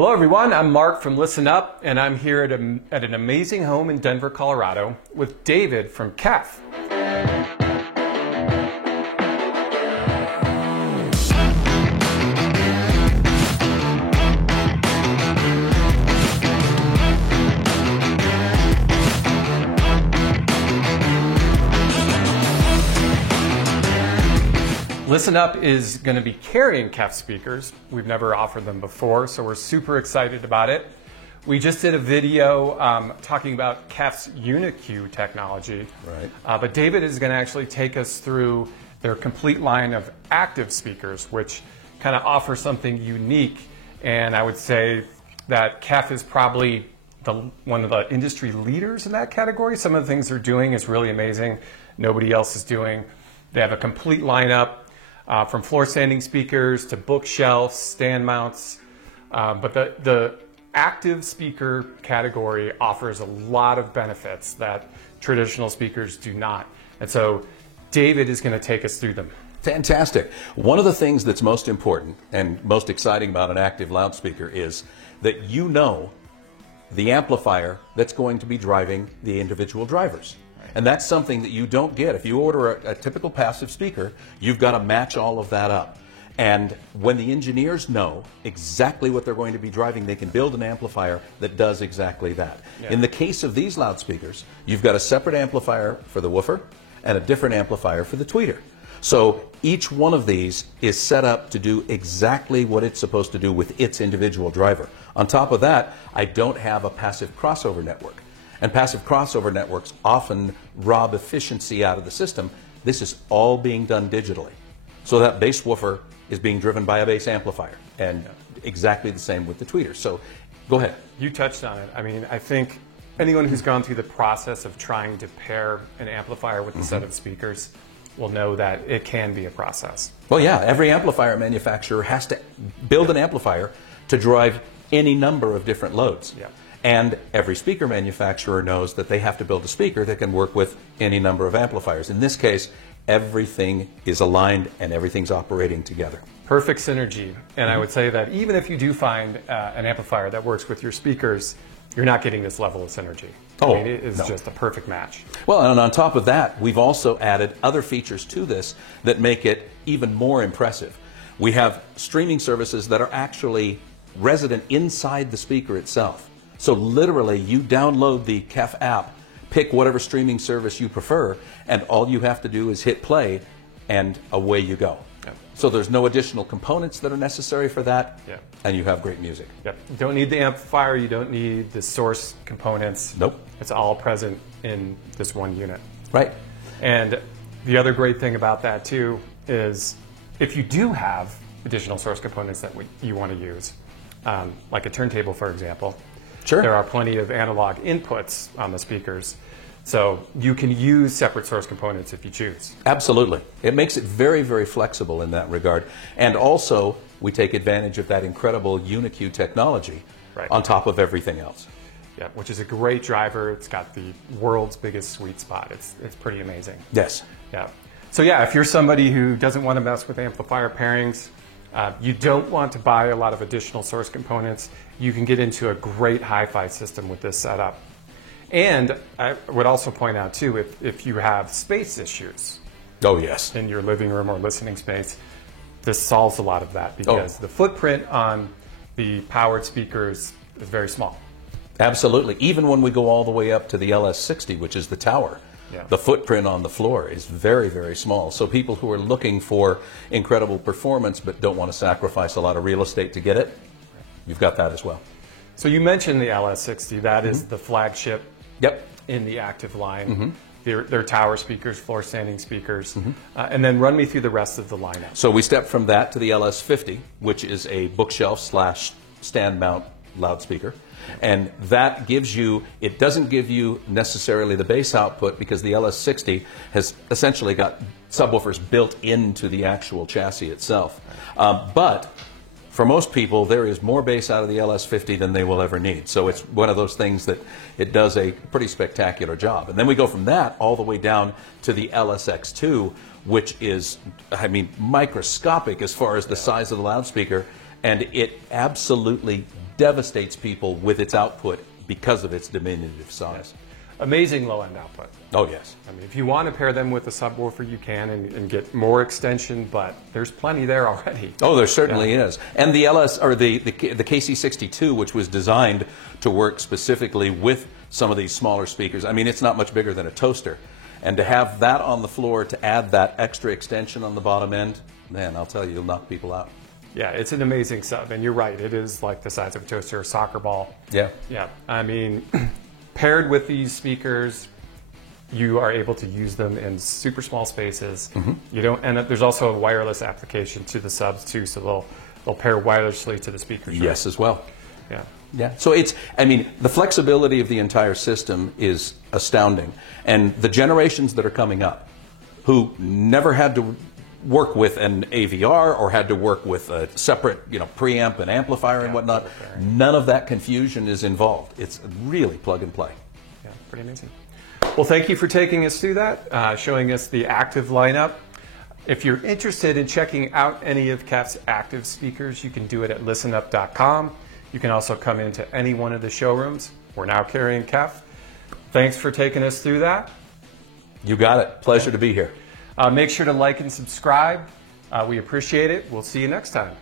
Hello everyone, I'm Mark from Listen Up, and I'm here at an amazing home in Denver, Colorado with David from KEF. Listen Up is going to be carrying KEF speakers. We've never offered them before, so we're super excited about it. We just did a video talking about KEF's UniQ technology. Right. But David is going to actually take us through their complete line of active speakers, which kind of offer something unique. And I would say that KEF is probably one of the industry leaders in that category. Some of the things they're doing is really amazing. Nobody else is doing. They have a complete lineup. From floor standing speakers to bookshelves, stand mounts. But the active speaker category offers a lot of benefits that traditional speakers do not. And so David is going to take us through them. Fantastic. One of the things that's most important and most exciting about an active loudspeaker is that you know the amplifier that's going to be driving the individual drivers. And that's something that you don't get. If you order a typical passive speaker, you've got to match all of that up. And when the engineers know exactly what they're going to be driving, they can build an amplifier that does exactly that. Yeah. In the case of these loudspeakers, you've got a separate amplifier for the woofer and a different amplifier for the tweeter. So each one of these is set up to do exactly what it's supposed to do with its individual driver. On top of that, I don't have a passive crossover network. And passive crossover networks often rob efficiency out of the system. This is all being done digitally. So that bass woofer is being driven by a bass amplifier, and exactly the same with the tweeter. So go ahead. You touched on it. I mean, I think anyone who's gone through the process of trying to pair an amplifier with a set of speakers will know that it can be a process. Well, yeah, every amplifier manufacturer has to build an amplifier to drive any number of different loads. Yeah. And every speaker manufacturer knows that they have to build a speaker that can work with any number of amplifiers. In this case, everything is aligned and everything's operating together. Perfect synergy. And I would say that even if you do find an amplifier that works with your speakers, you're not getting this level of synergy. Oh, I mean, it is just a perfect match. Well, and on top of that, we've also added other features to this that make it even more impressive. We have streaming services that are actually resident inside the speaker itself. So literally, you download the KEF app, pick whatever streaming service you prefer, and all you have to do is hit play, and away you go. Yep. So there's no additional components that are necessary for that, Yep. and you have great music. Yep. You don't need the amplifier, you don't need the source components. Nope. It's all present in this one unit. Right. And the other great thing about that too is if you do have additional source components that you want to use, like a turntable, for example, Sure. there are plenty of analog inputs on the speakers, so you can use separate source components if you choose. Absolutely. It makes it very, very flexible in that regard. And also, we take advantage of that incredible UniQ technology on top of everything else. Yeah, which is a great driver. It's got the world's biggest sweet spot. It's pretty amazing. Yes. Yeah. So yeah, if you're somebody who doesn't want to mess with amplifier pairings, you don't want to buy a lot of additional source components, you can get into a great hi-fi system with this setup. And I would also point out too, if you have space issues Oh, yes. in your living room or listening space, this solves a lot of that because the footprint on the powered speakers is very small. Absolutely. Even when we go all the way up to the LS60, which is the tower, Yeah. the footprint on the floor is very, very small. So people who are looking for incredible performance but don't want to sacrifice a lot of real estate to get it, you've got that as well. So you mentioned the LS60. That is the flagship in the active line. They're tower speakers, floor standing speakers. And then run me through the rest of the lineup. So we step from that to the LS50, which is a bookshelf slash stand mount loudspeaker. And that gives you, it doesn't give you necessarily the bass output because the LS60 has essentially got subwoofers built into the actual chassis itself. But for most people, there is more bass out of the LS50 than they will ever need. So it's one of those things that it does a pretty spectacular job. And then we go from that all the way down to the LSX2, which is, I mean, microscopic as far as the size of the loudspeaker. And it absolutely devastates people with its output because of its diminutive size. Amazing low-end output. Oh, yes. I mean, if you want to pair them with a subwoofer, you can and get more extension, but there's plenty there already. Oh, there certainly is. And the KC62, which was designed to work specifically with some of these smaller speakers, I mean, it's not much bigger than a toaster. And to have that on the floor to add that extra extension on the bottom end, man, I'll tell you, you'll knock people out. Yeah, it's an amazing sub, and you're right. It is like the size of a toaster or soccer ball. Yeah. Yeah. I mean, paired with these speakers, you are able to use them in super small spaces. You don't, and there's also a wireless application to the subs too, so they'll pair wirelessly to the speakers. Right? Yes, as well. Yeah. Yeah. So it's, I mean, the flexibility of the entire system is astounding. And the generations that are coming up who never had to work with an AVR or had to work with a separate, preamp and amplifier and whatnot, none of that confusion is involved. It's really plug and play. Yeah, pretty amazing. Well, thank you for taking us through that, showing us the active lineup. If you're interested in checking out any of KEF's active speakers, you can do it at listenup.com. You can also come into any one of the showrooms. We're now carrying KEF. Thanks for taking us through that. You got it. Pleasure to be here. Make sure to like and subscribe. We appreciate it. We'll see you next time.